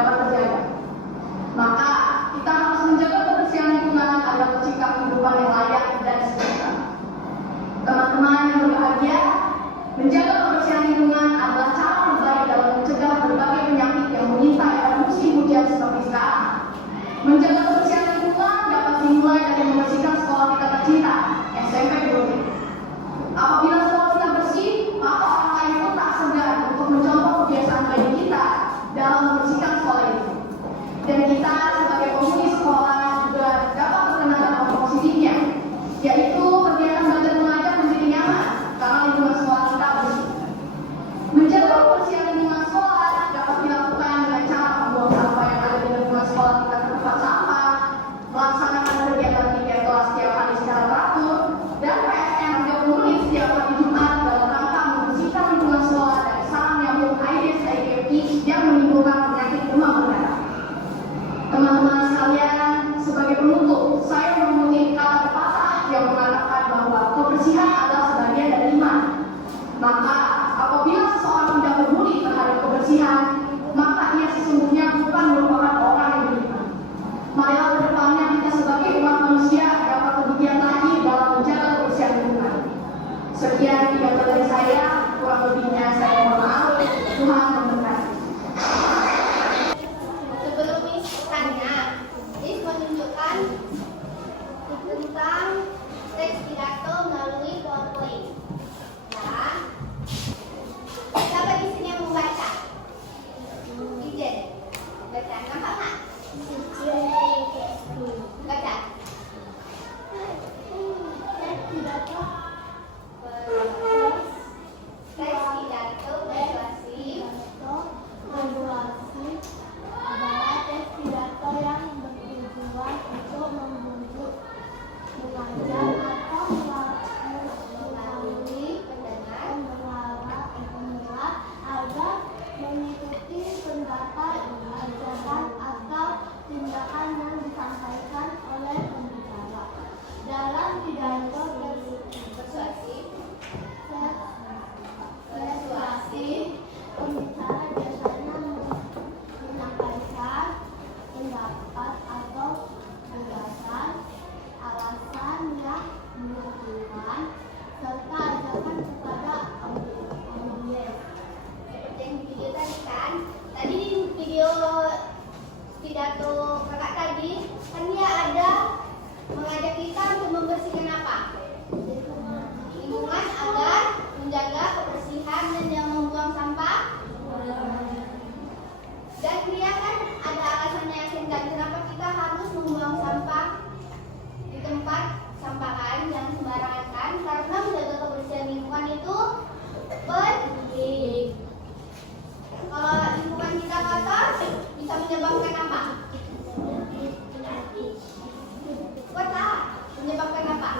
dapat terjaga. Maka kita harus menjaga kebersihan lingkungan agar tercipta kehidupan yang layak dan sejahtera. Teman-teman yang berbahagia, menjaga kebersihan lingkungan adalah cara terbaik dalam mencegah berbagai penyakit yang mengintai pada musim hujan seperti sekarang. Menjaga kebersihan lingkungan dapat dimulai dari membersihkan sekolah kita tercinta, SMP Budi. Apabila sekolah kita bersih, maka orang lain pun tak segan untuk mencontoh kebiasaan baik kita dalam membersihkan sekolah itu. Dan kita sebagai penghuni sekolah juga dapat terkena dampak positifnya, yaitu kegiatan belajar mengajar menjadi nyaman karena lingkungan sekolah kita bersih. Menjaga kebersihan lingkungan sekolah dapat dilakukan dengan cara membuang sampah yang ada di lingkungan sekolah kita ke tempat sampah, melaksanakan kegiatan tiket kelas setiap hari secara teratur, dan PSN 30 menit setiap hari Jumat dalam rangka membersihkan lingkungan sekolah dari sarang nyamuk Aedes aegypti yang menimbulkan penyakit demam berdarah. Teman-teman sekalian, sebagai penutup, saya mengutip kata pepatah yang mengatakan bahwa kebersihan adalah sebagian dari iman. Maka apabila seseorang tidak peduli terhadap kebersihan, maka ia sesungguhnya bukan merupakan orang yang beriman. Marilah ke depannya kita sebagai umat manusia dapat lebih giat lagi dalam menjaga kebersihan lingkungan. Sekian pidato dari saya, kurang lebihnya saya mohon maaf. Tuhan memberkati. Sebelum tanya, Miss menunjukkan tentang teks pidato melalui PowerPoint. Dan siapa di sini yang membaca? Ijen, baca, nampak nggak? Baca. Teks pidato persuasif adalah teks pidato yang bertujuan untuk membujuk, mengajar atau melalui pendengar agar mengikuti pendapat, ajaran atau tindakan yang disampaikan oleh pembicara. Dalam pidato persuasif, pembicara biasanya menyampaikan pendapat atau gagasan, alasan yang menguntungkan, serta ajakan kepada audiens. Seperti yang di video tadi kan. Tadi di video pidato kakak tadi kan dia ada mengajak kita untuk membersihkan apa? Lingkungan agar menjaga kebersihan dan jangan membuang sampah. Dan dia kan ada alasannya kan kenapa kita harus membuang sampah di tempat sampahan yang sembarangan kan? Karena menjaga kebersihan lingkungan itu penting. Kalau lingkungan kita kotor, bisa menyebabkan apa? Kota menyebabkan apa?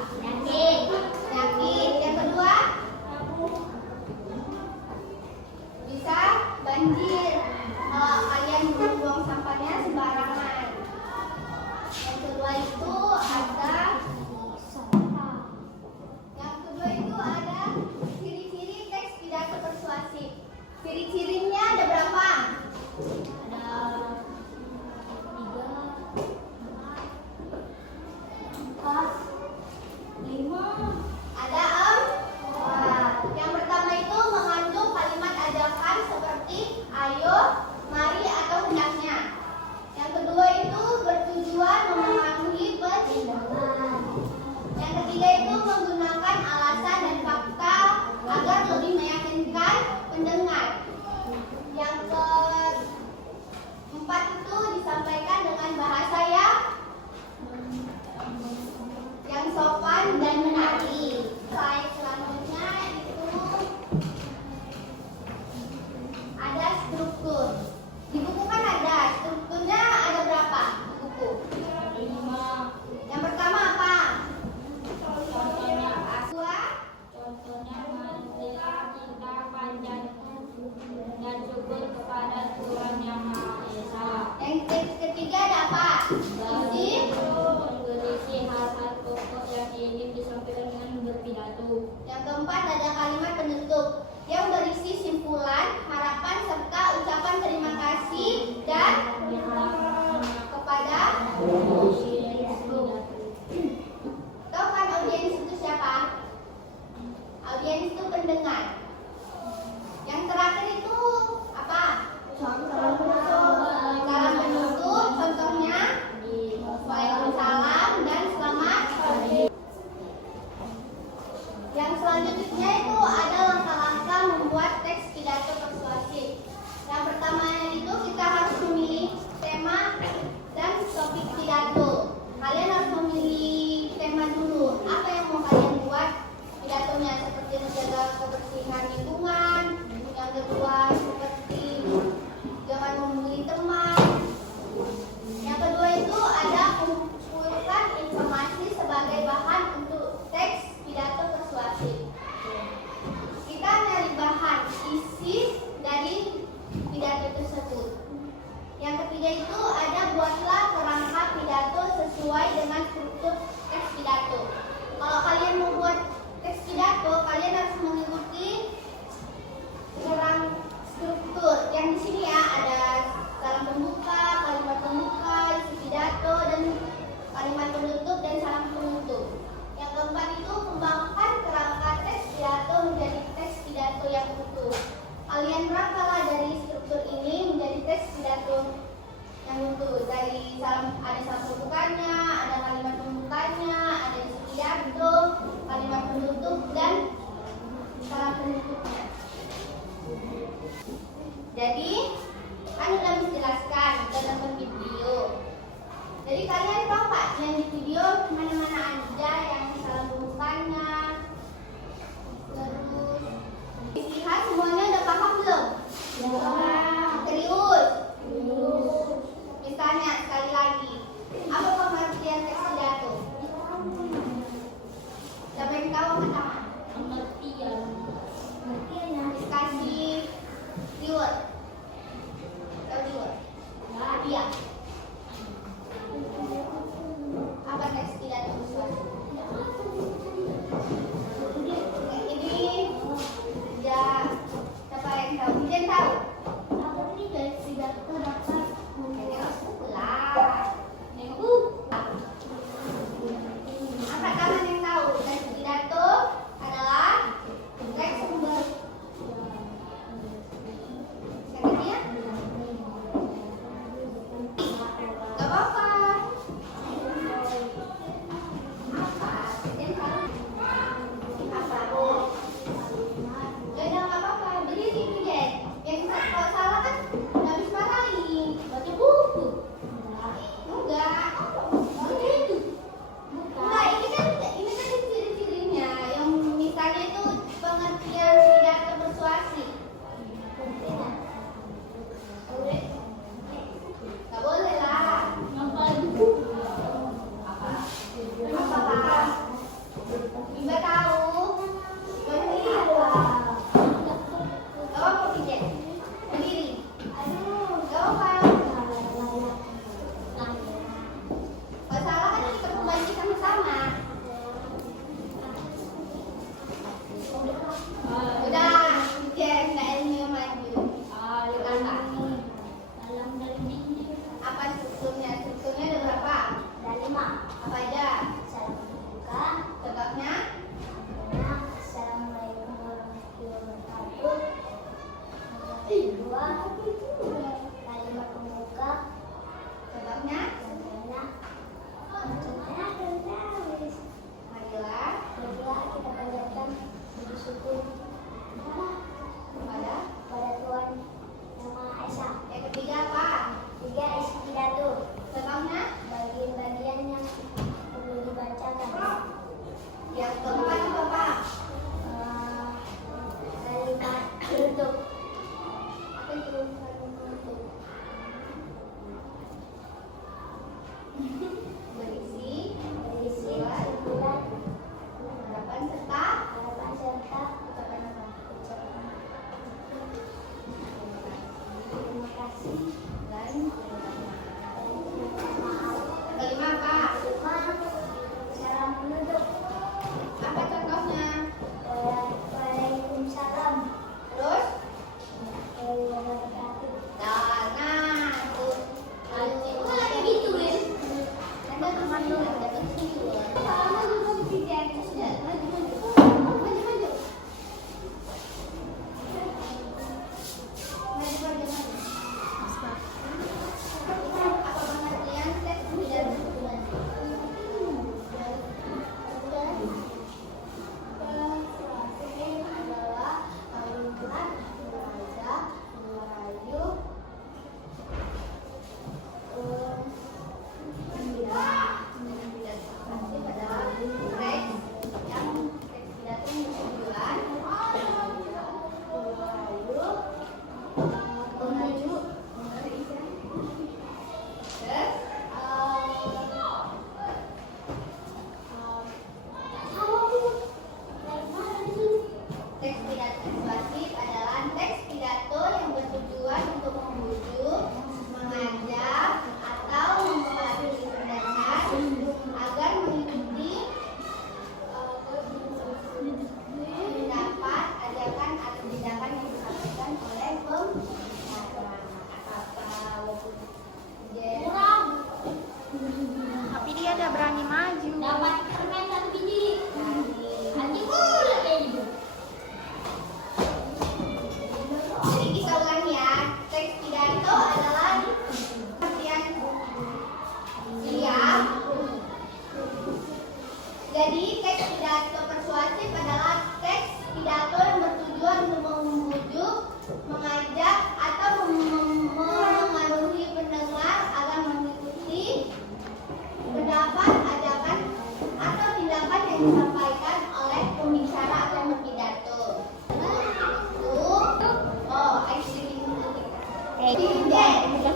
ketiga itu ada buatlah kerangka pidato sesuai dengan struktur teks pidato. Kalau kalian mau buat teks pidato, kalian harus mengikuti struktur yang di sini ya, ada salam pembuka, kalimat pembuka, isi pidato, dan kalimat penutup dan salam penutup. Yang keempat itu kembangkan kerangka teks pidato menjadi teks pidato yang utuh. Kalian rangkalah dari struktur ini menjadi teks pidato yang utuh. Dari ada salam pembukanya, ada kalimat pembukanya, ada isi pidato, kalimat penutup, dan salam penutupnya. Jadi, kan udah menjelaskan, udah nonton video. Jadi kalian tahu nggak yang di video mana-mana aja yang salah pembukanya, terus lihat semuanya udah paham belum? Serius? Misalnya sekali lagi, apa pengertian teks pidato? Siapa yang tahu angkat tangan? Pengertian dikasih keyword. Tahu keyword? Iya. Apa teks pidato sesuatu? Ini ya, siapa yang tahu? Dia tahu. Apa ini teks pidato dapat Angkat tangan yang tahu. Teks pidato adalah teks sumber. Siapa dia?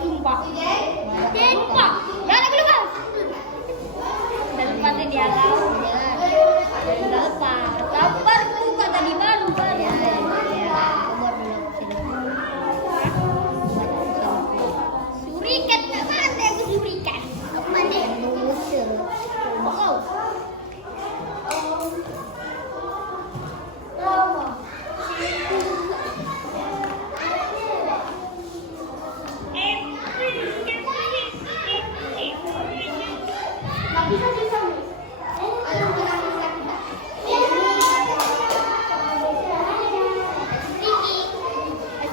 sumpah. Student. Sumpah. Jangan lagi lupa. Udah lupa tadi dia tahu. Udah lupa. Sabar buka tadi baru. Surikat nggak mana aku surikat. Mana? Oh. Ayo kita bisa.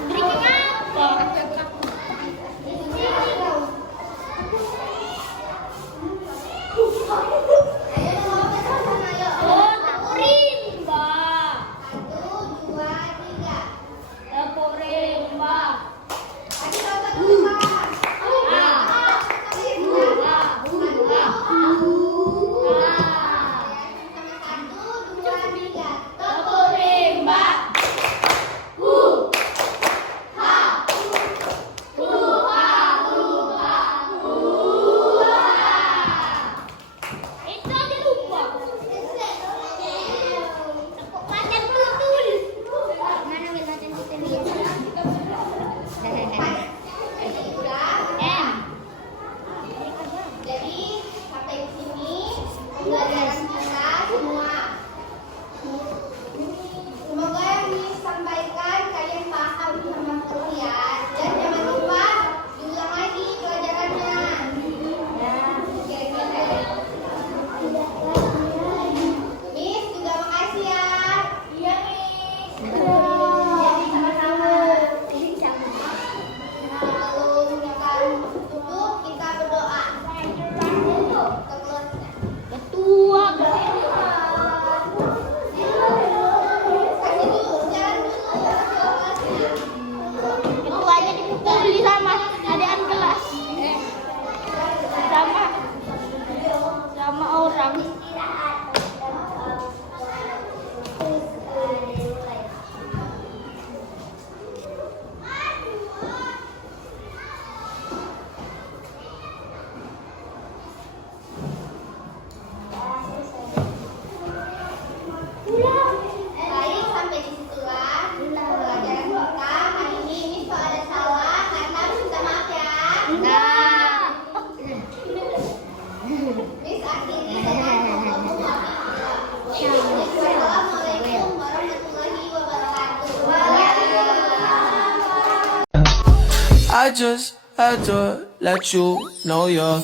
Drinking apa? Oh, tapurimba. 1, 2, 3. Tapurimba. Tapurimba. Itu aja lupa. Pacar betul. Mana wilatan kita nih? M. Jadi sampai di sini pembelajaran kita semua. Semoga yang disampaikan kalian paham sama kalian dan jangan lupa diulang lagi pelajarannya. Miss juga makasih ya. Iya Miss. Jadi sama-sama. Sebelum kita tutup kita berdoa. Ketua. Kasih dulu jalan dulu. Ketuanya dipukuli sama adean kelas. Sama orang. Baik, sampai di situlah pelajaran kita hari ini. Miss kalau ada salah, kata minta maaf ya. Nah. Miss akhiri dengan Assalamualaikum warahmatullahi wabarakatuh. I just had to let you know you're